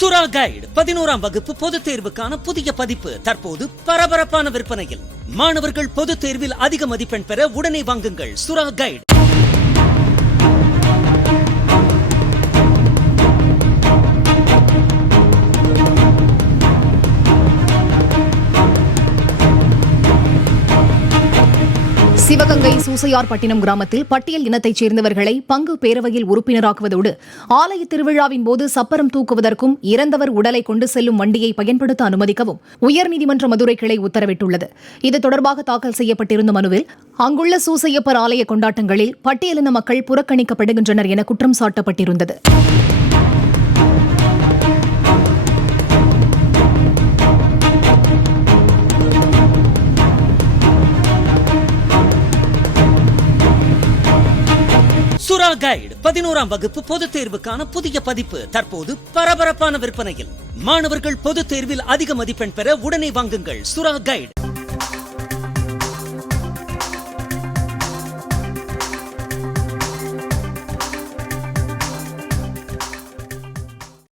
சுறா கைடு 11ஆம் வகுப்பு பொதுத் தேர்வுக்கான புதிய பதிப்பு தற்போது பரபரப்பான விற்பனையில். மாணவர்கள் பொதுத் தேர்வில் அதிக மதிப்பெண் பெற உடனே வாங்குங்கள் சுறா கைடு. சிவகங்கை சூசையார்பட்டினம் கிராமத்தில் பட்டியல் இனத்தைச் சேர்ந்தவர்களை பங்கு பேரவையில் உறுப்பினராக்குவதோடு ஆலய திருவிழாவின் போது சப்பரம் தூக்குவதற்கும் இறந்தவர் உடலை கொண்டு செல்லும் வண்டியை பயன்படுத்த அனுமதிக்கவும் உயர்நீதிமன்ற மதுரை கிளை உத்தரவிட்டுள்ளது. இது தொடர்பாக தாக்கல் செய்யப்பட்டிருந்த மனுவில் அங்குள்ள சூசையப்பர் ஆலய கொண்டாட்டங்களில் பட்டியலின மக்கள் புறக்கணிக்கப்படுகின்றனர் என குற்றம் சாட்டப்பட்டிருந்தது. சுறா கைடு 11ஆம் வகுப்பு பொதுத் தேர்வுக்கான புதிய பதிப்பு தற்போது பரபரப்பான விற்பனையில். மாணவர்கள் பொதுத் தேர்வில் அதிக மதிப்பெண் பெற உடனே வாங்குங்கள் சுறா கைடு.